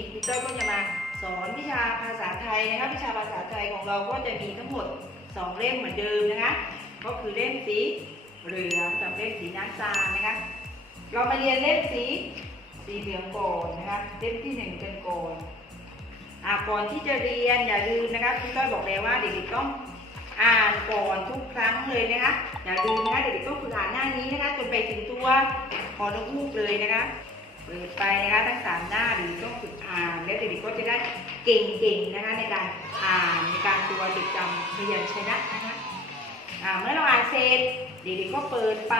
นี้พี่ต้อยก็จะมาสอนวิชาภาษาไทยนะคะวิชาภาษาไทยของเราก็จะมีทั้งหมดสองเล่มเหมือนเดิมนะคะ ก็คือเล่มสีเหลืองกับเล่มสีน้ำตาลนะคะ เรามาเรียนเล่มสีสีเหลืองก่อนนะคะเล่มที่หนึ่งกันก่อนอ่าก่อนที่จะเรียนอย่าลืมนะคะพี่ต้อยบอกแล้วว่าเด็กๆต้องอ่านก่อนทุกครั้งเลยนะคะอย่าลืมนะคะเด็กๆต้องฝึกอ่านหน้านี้นะคะจนไปถึงตัวพอนกูกเลยนะคะ เปิดไปนะคะทั้งสามหน้าเด็กๆต้องฝึกอ่านแล้วเด็กๆก็จะได้เก่งๆนะคะในการอ่านในการตัวจดจำพยัญชนะนะคะเมื่อเราอ่านเสร็จเด็กๆก็เปิดไป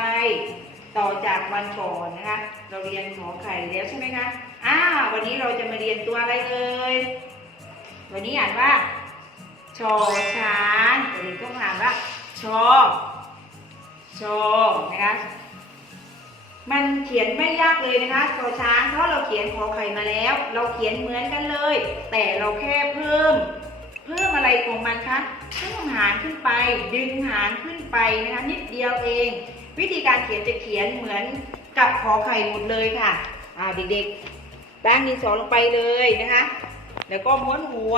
ต่อจากวันก่อนนะคะ เราเรียนขอไข่แล้วใช่ไหมคะอ้าววันนี้เราจะมาเรียนตัวอะไรเอ่ยวันนี้อ่านว่าชอช้างเด็กๆต้องอ่านว่าชอชอนะคะ มันเขียนไม่ยากเลยนะคะชอช้างเพราะเราเขียนขอไข่มาแล้ว เราเขียนเหมือนกันเลย แต่เราแค่เพิ่ม เพิ่มอะไรของมันคะเพิ่มหารขึ้นไป ดึงหารขึ้นไปนะคะนิดเดียวเอง วิธีการเขียนจะเขียนเหมือนกับขอไข่หมดเลยค่ะอ่าเด็กๆตั้งดินสอลงไปเลยนะคะ แล้วก็ม้วนหัว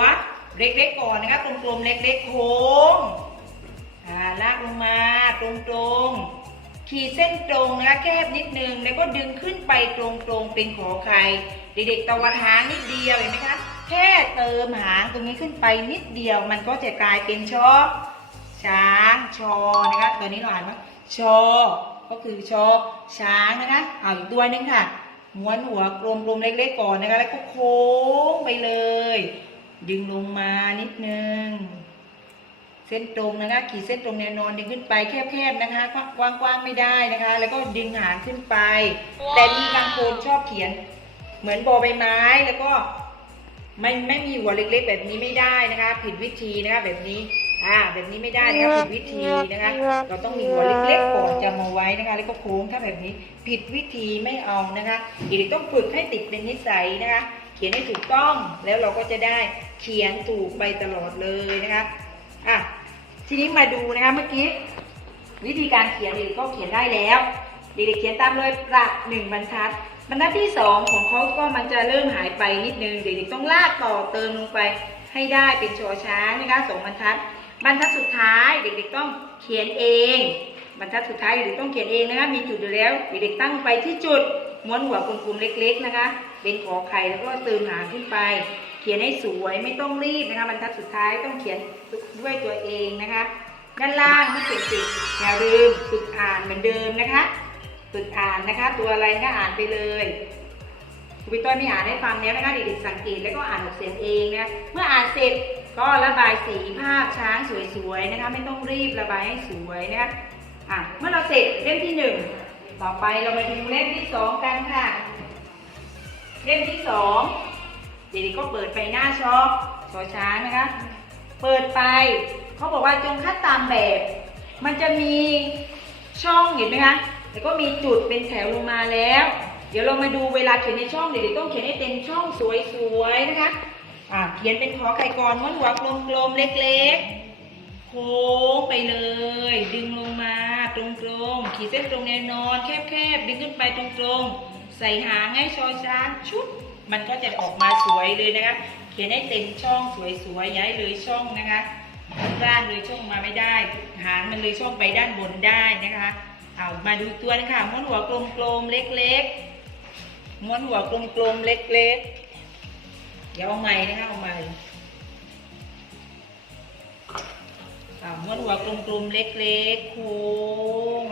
เล็กๆก่อนนะคะกลมๆเล็กๆโค้งอ่าลากลงมาตรงๆ ขีดเส้นตรงนะคะแคบนิดนึง แล้วก็ดึงขึ้นไปตรงๆเป็นขอไข่เด็กๆตะวัดหางนิดเดียวเห็นไหมคะ แค่เติมหางตรงนี้ขึ้นไปนิดเดียว มันก็จะกลายเป็นชอช้างชอนะคะตัวนี้เราอ่านว่าชอ ก็คือชอช้างนะคะเอาอีกตัวหนึงค่ะม้วนหัวกลมๆเล็กๆก่อนนะคะแล้วก็โค้งไปเลย ดึงลงมานิดนึง เส้นตรงนะคะขีดเส้นตรงแนวนอนดึงขึ้นไปแคบๆนะคะ กว้างๆไม่ได้นะคะ แล้วก็ดึงหางขึ้นไป แต่มีบางคนชอบเขียน เหมือนบอใบไม้แล้วก็ไม่ไม่มีหัวเล็กๆ แบบนี้ไม่ได้นะคะ ผิดวิธีนะคะแบบนี้อ่าแบบนี้ไม่ได้นะคะผิดวิธีนะคะ เราต้องมีหัวเล็กๆก่อนจะมาไว้นะคะ แล้วก็โค้งถ้าแบบนี้ผิดวิธีไม่เอานะคะเด็กๆต้องฝึกให้ติดเป็นนิสัยนะคะ เขียนให้ถูกต้องแล้วเราก็จะได้เขียนถูกไปตลอดเลยนะคะอะ ทีนี้มาดูนะคะเมื่อกี้ วิธีการเขียนเด็กก็เขียนได้แล้ว เด็กๆเขียนตามเลยประหนึ่งบรรทัดบรรทัดที่สองของเขาก็มันจะเริ่มหายไปนิดนึงเด็กๆต้องลากต่อเติมลงไปให้ได้เป็นชอช้างนะคะสองบรรทัด บรรทัดสุดท้ายเด็กๆต้องเขียนเอง บรรทัดสุดท้ายเด็กๆต้องเขียนเองนะคะมีจุดอยู่แล้วเด็กๆตั้งไปที่จุดม้วนหัวกลมๆเล็ก ๆนะคะ เป็นขอไข่แล้วก็เติมหางขึ้นไป เขียนให้สวยไม่ต้องรีบนะคะบรรทัดสุดท้ายต้องเขียนด้วยตัวเองนะคะ ด้านล่างที่เขียนติดอย่าลืมฝึกอ่านเหมือนเดิมนะคะฝึกอ่านนะคะ ตัวอะไรก็อ่านไปเลยครูพี่ต้อยไม่อ่านให้ฟังแล้วนะคะเด็กๆสังเกตแล้วก็อ่านออกเสียงเองนะเมื่ออ่านเสร็จก็ระบายสีภาพช้างสวยๆนะคะ ไม่ต้องรีบระบายให้สวยนะคะอะเมื่อเราเสร็จเล่มที่หนึ่งต่อไปเรามาดูเล่มที่สองกันค่ะ เล่มที่สอง เด็กๆก็เปิดไปหน้าช็อชอช้างนะคะ เปิดไป เขาบอกว่าจงคัดตามแบบ มันจะมีช่องเห็นไหมคะแล้วก็มีจุดเป็นแถวลงมาแล้ว เดี๋ยวเรามาดูเวลาเขียนในช่องเด็กๆต้องเขียนให้เต็มช่องสวยๆนะคะอ่าเขียนเป็นขอไข่ก่อนม้วนหัวกลมๆเล็กๆโค้งไปเลย ดึงลงมาตรงๆ ขีดเส้นตรงแนวนอน แคบๆ ดึงขึ้นไปตรงๆ ใส่หางให้ชอช้างชุด มันก็จะออกมาสวยเลยนะคะ เขียนให้เต็มช่องสวยๆย้ายเลยช่องนะคะด้านเลยช่องมาไม่ได้ หางมันเลยช่องไปด้านบนได้นะคะเอามาดูตัวนะคะม้วนหัวกลมๆเล็กๆม้วนหัวกลมๆเล็กๆเดี๋ยวเอาใหม่นะคะเอาใหม่อ่าม้วนหัวกลมๆเล็กๆโค้ง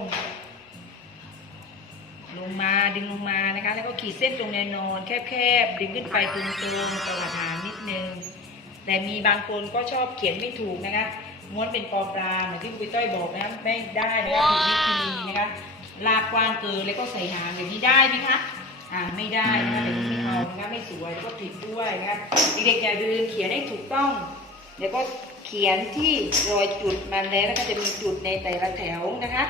มาดึงลงมานะคะ แล้วก็ขีดเส้นตรงแนวนอน แคบๆ ดึงขึ้นไปตรงๆตวัดหางนิดนึง แต่มีบางคนก็ชอบเขียนไม่ถูกนะคะ ม้วนเป็นปอปลาเหมือนที่คุณต้อยบอกนะไม่ได้นะคะผิดวิธีนะคะ ลากกว้างเกินแล้วก็ใส่หางแบบนี้ได้ไหมคะอ่าไม่ได้นะคะแบบนี้ไม่เอานะคะไม่สวยแล้วก็ผิดด้วยนะคะเด็กๆอย่าลืมเขียนให้ถูกต้องแล้วก็เขียนที่รอยจุดมันแล้วแล้วก็จะมีจุดในแต่ละแถวนะคะ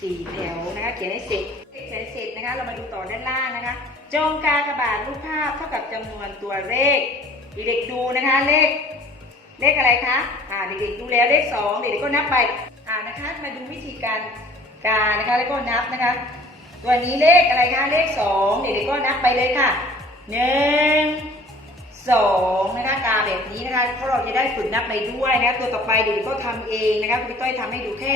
สี่แถวนะคะเขียนให้เสร็จเสร็จเสร็จ นะคะ เรามาดูต่อด้านล่างนะคะ จงกากระบาทรูปภาพเท่ากับจำนวนตัวเลขเด็กๆดูนะคะเลขเลขอะไรคะอ่าเด็กๆดูแล้วเลขสองเด็กๆก็นับไปอ่านะคะ มาดูวิธีการกานะคะแล้วก็นับนะคะ ตัวนี้เลขอะไรคะเลขสองเด็กๆก็นับไปเลยค่ะหนึ่งสองนะคะกาแบบนี้นะคะเพราะเราจะได้ฝึกนับไปด้วยนะคะตัวต่อไปเด็กๆก็ทำเองนะคะคุณพี่ต้อยทำให้ดูแค่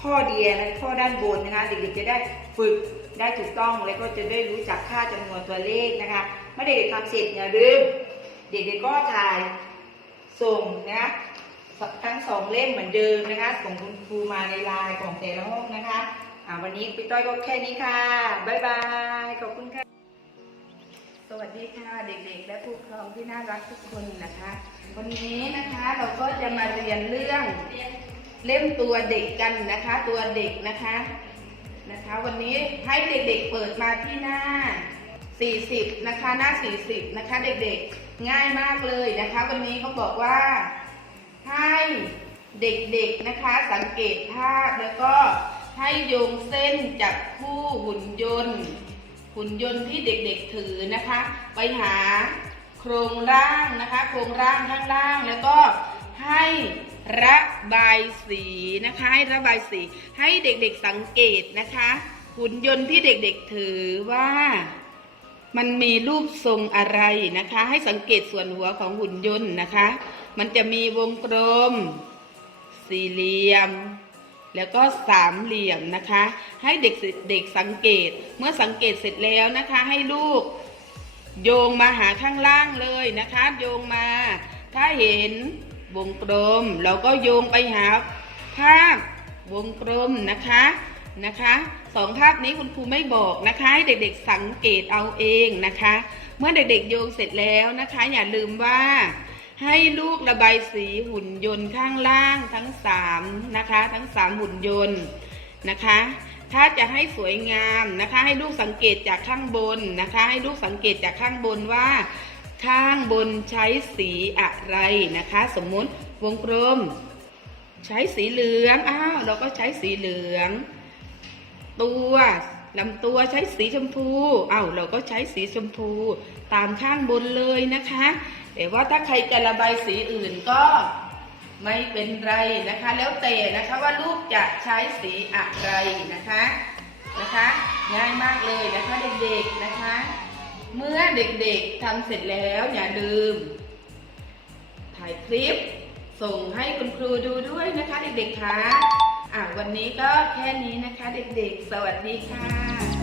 ข้อเดียวนะข้อด้านบนนะคะเด็กๆจะได้ฝึก ได้ถูกต้องแล้วก็จะได้รู้จักค่าจำนวนตัวเลขนะคะเมื่อเด็กๆทำเสร็จอย่าลืมเด็กๆก็ถ่ายส่งนะคะทั้งสองเล่มเหมือนเดิมนะคะ ส่งคุณครูมาในไลน์ของแต่ละห้องนะคะวันนี้พี่ต้อยก็แค่นี้ค่ะบ๊ายบายขอบคุณค่ะสวัสดีค่ะเด็กๆ และผู้ปกครองที่น่ารักทุกคนนะคะ วันนี้นะคะเราก็จะมาเรียนเรื่องเล่มตัวเด็กกันนะคะ ตัวเด็กนะคะ นะคะ วันนี้ให้เด็กๆเปิดมาที่หน้า 40 นะคะ หน้า 40 นะคะ เด็กๆง่ายมากเลยนะคะ วันนี้เขาบอกว่าให้เด็กๆนะคะสังเกตภาพแล้วก็ให้โยงเส้นจับคู่หุ่นยนต์ หุ่นยนต์ที่เด็กๆถือนะคะ ไปหาโครงร่างนะคะ โครงร่างข้างล่างแล้วก็ ให้ระบายสีนะคะ ให้ระบายสี ให้เด็กๆสังเกตนะคะ หุ่นยนต์ที่เด็กๆถือว่ามันมีรูปทรงอะไรนะคะ ให้สังเกตส่วนหัวของหุ่นยนต์นะคะ มันจะมีวงกลม สี่เหลี่ยม แล้วก็สามเหลี่ยมนะคะ ให้เด็กเด็กสังเกตเมื่อสังเกตเสร็จแล้วนะคะ ให้ลูก โยงมาหาข้างล่างเลยนะคะ โยงมา ถ้าเห็น วงกลม เราก็โยงไปหาภาพวงกลมนะคะนะคะสองภาพนี้คุณครูไม่บอกนะคะให้เด็กๆสังเกตเอาเองนะคะ เมื่อเด็กๆโยงเสร็จแล้วนะคะ อย่าลืมว่า ให้ลูกระบายสีหุ่นยนต์ข้างล่างทั้งสามนะคะทั้งสามหุ่นยนต์นะคะ ถ้าจะให้สวยงามนะคะ ให้ลูกสังเกตจากข้างบนนะคะ ให้ลูกสังเกตจากข้างบนว่า ข้างบนใช้สีอะไรนะคะ สมมุติวงกลม ใช้สีเหลืองอ้าวเราก็ใช้สีเหลือง ตัวลำตัวใช้สีชมพูอ้าวเราก็ใช้สีชมพู ตามข้างบนเลยนะคะแต่ว่าถ้าใครจะระบายสีอื่นก็ไม่เป็นไรนะคะ แล้วแต่นะคะว่าลูกจะใช้สีอะไรนะคะนะคะง่ายมากเลยนะคะเด็กๆนะคะ เมื่อเด็กๆทำเสร็จแล้วอย่าลืม ถ่ายคลิป ส่งให้คุณครูดูด้วยนะคะเด็กๆคะอะวันนี้ก็แค่นี้นะคะเด็กๆ สวัสดีค่ะ